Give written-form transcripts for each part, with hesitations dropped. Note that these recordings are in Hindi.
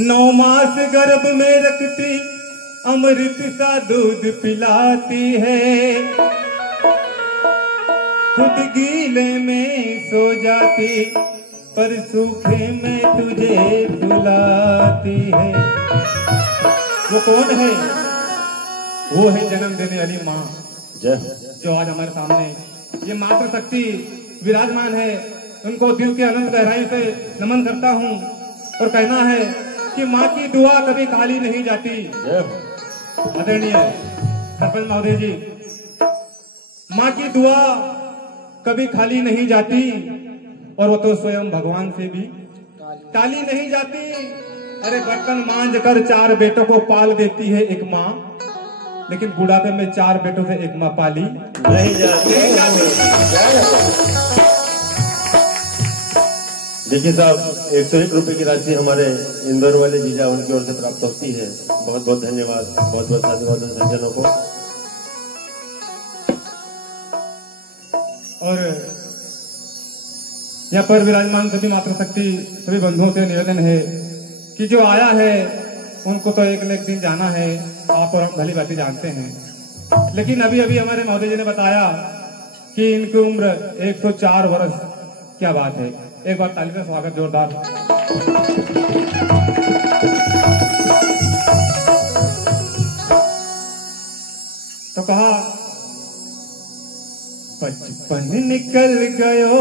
9 मास गर्भ में रखती अमृत सा दूध पिलाती है, खुद गीले में सो जाती पर सूखे में तुझे सुलाती है। वो कौन है? वो है जन्म देने वाली माँ, जो आज हमारे सामने ये मातृ शक्ति विराजमान है। उनको दिल के अनंत गहराई से नमन करता हूँ और कहना है कि माँ की दुआ कभी खाली नहीं जाती। आदरणीय सरपंच महोदय जी, माँ की दुआ कभी खाली नहीं जाती और वो तो स्वयं भगवान से भी टाली नहीं जाती। अरे बर्तन मांझ कर 4 बेटों को पाल देती है एक माँ, लेकिन बुढ़ापे में 4 बेटों से एक माँ पाली नहीं जाती। देखिए साहब, 101 रुपए की राशि हमारे इंदौर वाले जीजा उनकी ओर से प्राप्त होती है। बहुत बहुत धन्यवाद, बहुत बहुत साधुवाद सज्जनों को। और यहाँ पर विराजमान सभी मातृशक्ति सभी बंधुओं से निवेदन है कि जो आया है उनको तो एक न एक दिन जाना है। आप और हम भली बातें जानते हैं, लेकिन अभी अभी हमारे महोदय जी ने बताया कि इनकी उम्र 104 वर्ष। क्या बात है! एक बार ताली से स्वागत जोरदार। तो कहा बचपन निकल गयो,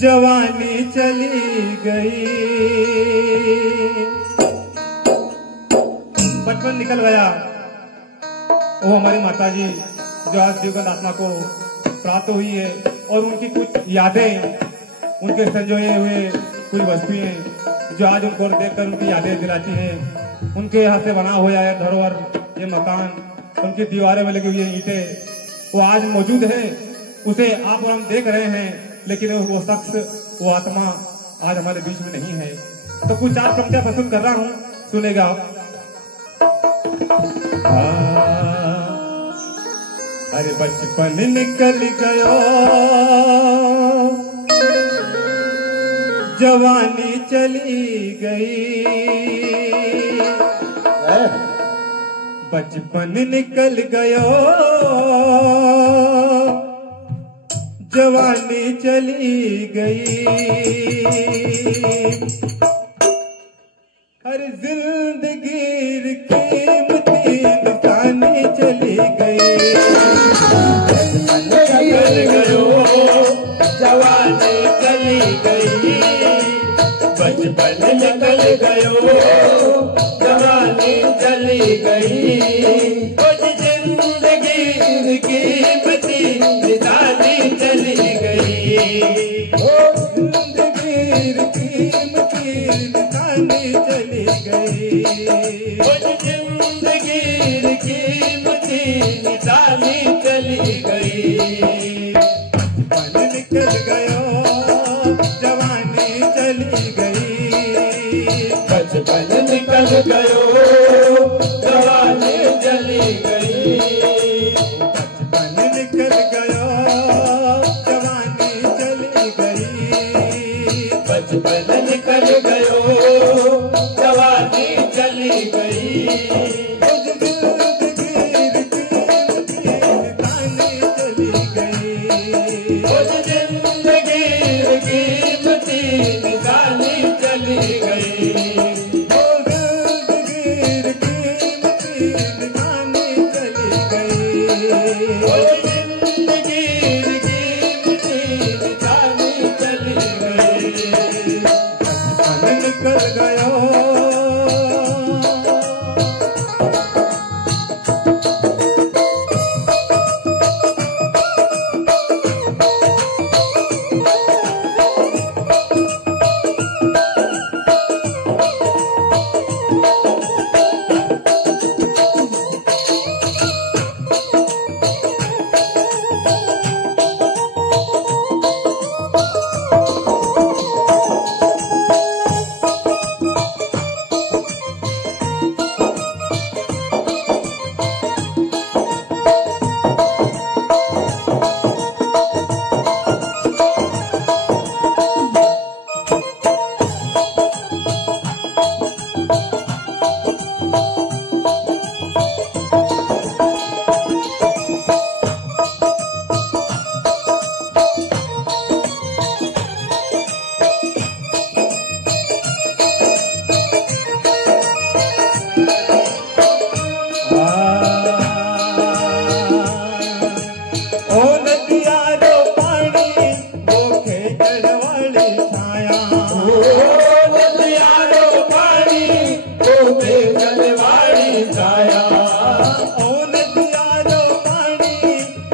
जवानी चली गई। बचपन निकल गया। वो हमारी माताजी जो आज दिवंगत आत्मा को प्राप्त हुई है, और उनकी कुछ यादें, उनके संजोए हुए कुछ वस्तुएं जो आज उनको देखकर उनकी यादें दिलाती हैं। उनके हाथ से बना हुआ है धरोहर, ये मकान, उनकी दीवारों में लगी हुई ईंटें, वो आज मौजूद है। उसे आप और हम देख रहे हैं, लेकिन वो शख्स, वो आत्मा आज हमारे बीच में नहीं है। तो कुछ 4 पंक्तियां प्रस्तुत कर रहा हूँ, सुनेगा आप। अरे बचपन निकल गयो, जवानी चली गई। बचपन निकल गयो, जवानी चली गई। हर जिंदगी कीमती निशानी चली गई। निकल गयो, जवानी चली गई। बचपन निकल गयो, जवानी चली गई। कुछ जिंदगी कीमती निशानी चली गई। जिंदगी कीमती निशानी चली गई। कुछ जिंदगी कीमती निशानी चली गई। बचपन निकल गयो, जवानी चली गई। बचपन निकल गयो, जवानी चली गई। बचपन निकल गयो, जवानी चली गई। बचपन निकल गयो, जवानी चली गई।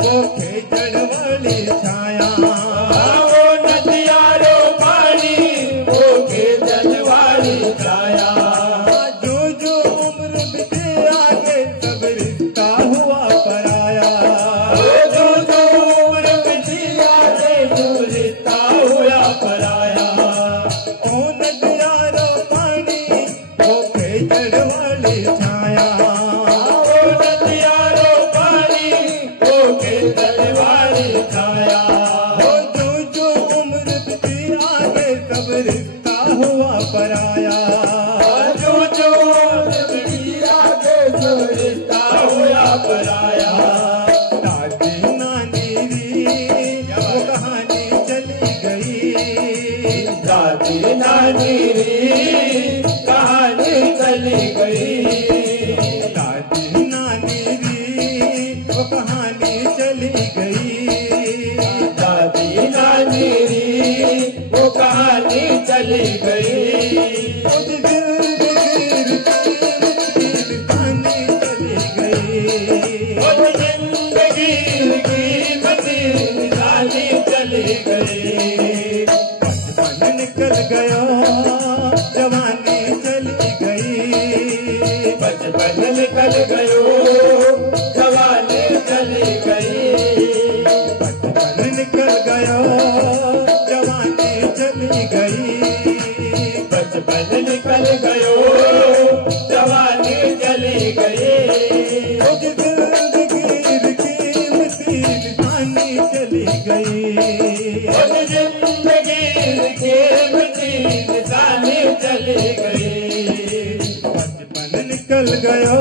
वो खेजड़ वाली छाया, वो नदिया रो पानी वो खेजड़ वाली छाया। जो जो उम्र बीते आगे सब रिश्ता हुआ पराया, जो जो उम्र बीती आगे सब रिश्ता हुआ पराया। ओ नदिया रो पानी वो खेजड़ वाली छाया, वो नदिया रो पानी वो खेजड़ वाली छाया। जो जो उम्र बीती आगे सब रिश्ता हुआ पराया, जो जो उम्र बीती आगे सब रिश्ता हुआ पराया। दादी नानी री वो कहानी चली गई, दादी नानी री कहानी चली गई। दादी नानी री वो कहानी चली गई, दादी नानी री वो कहानी चली गई। खुद जिंदगी की कहानी चली गई, और जिंदगी की मती निशानी चली गई। बचपन निकल गया जवानी चली गई, बचपन निकल गयो जवानी चली गई। बचपन निकल गया जवानी चली गई, बचपन निकल गयो जवानी चली गई। खुद जिंदगी की मती निशानी चली गई, और जिंदगी की मती निशानी चली गई। बचपन निकल गया।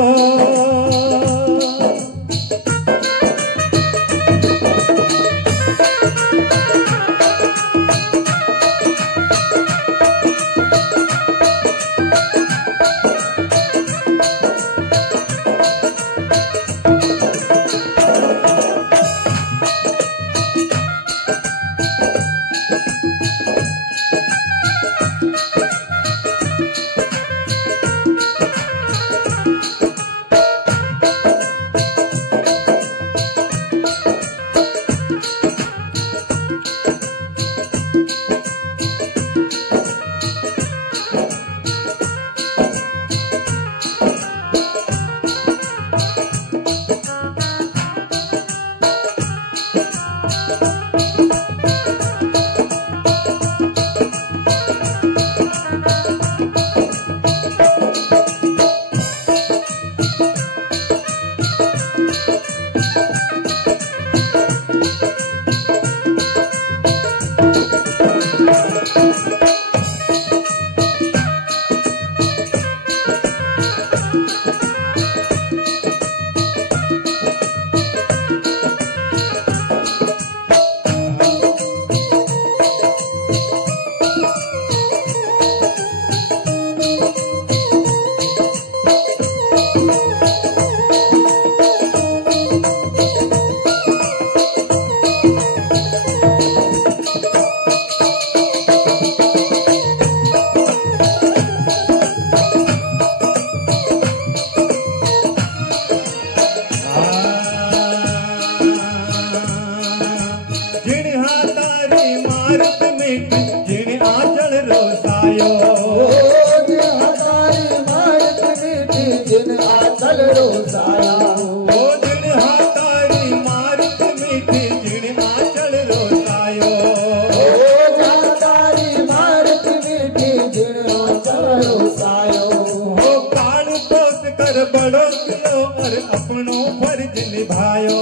अपनो फर्ज निभायो,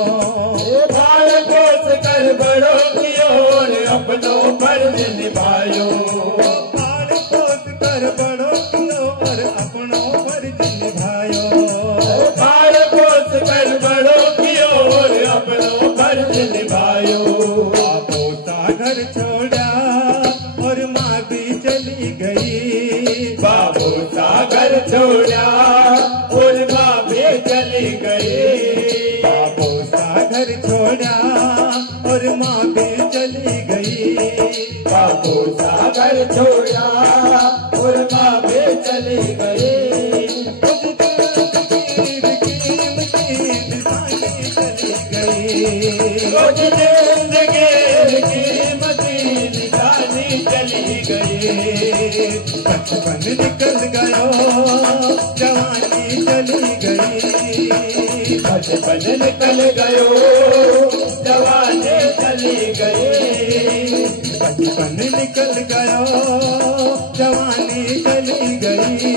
बाल पोस कर बड़ो कियो और अपनो फर्ज निभायो। बाल पोस कर बड़ो कियो और अपनो फर्ज निभायो। बाल पोस कर बड़ो कियो और अपनो फर्ज निभायो। बापो सा घर छोड़ा और माँ भी चली गई, बाबू सा घर छोड़ा और माँ भी चली गई। बापो सा घर छोड़ा और माँ भी चली गई। बाबू सा घर छोड़ा और माँ भी चली गई। कीमती निशानी चली गई, रोज जिंदगी कीमती निशानी चली गई। बचपन निकल गयो जवानी चली गई। बचपन निकल गयो जवानी चली गई। बचपन निकल गयो जवानी चली गई।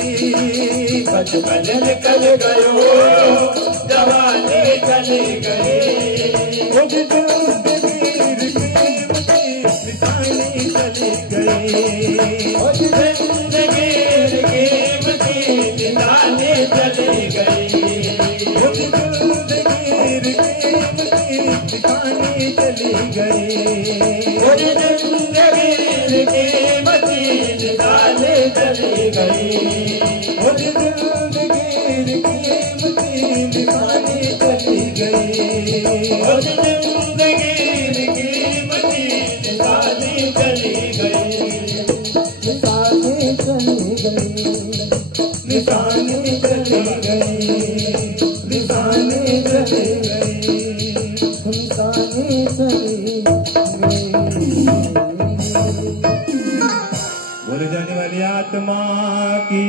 बचपन निकल गयो जवानी चली गई। रोज जिंदगी कीमती निशानी चली गई। रोज जिंदगी कीमती निशानी चली गई। रोज जिंदगी कीमती निशानी चली गई। रोज जिंदगी कीमती निशानी चली गई। रोज जिंदगी कीमती निशानी चली गई। रोज जिंदगी कीमती निशानी चली गई। निशानी चली गई। निशानी चली गई। निशानी चली गई। निशानी चली गई। बोले जाने वाली आत्मा की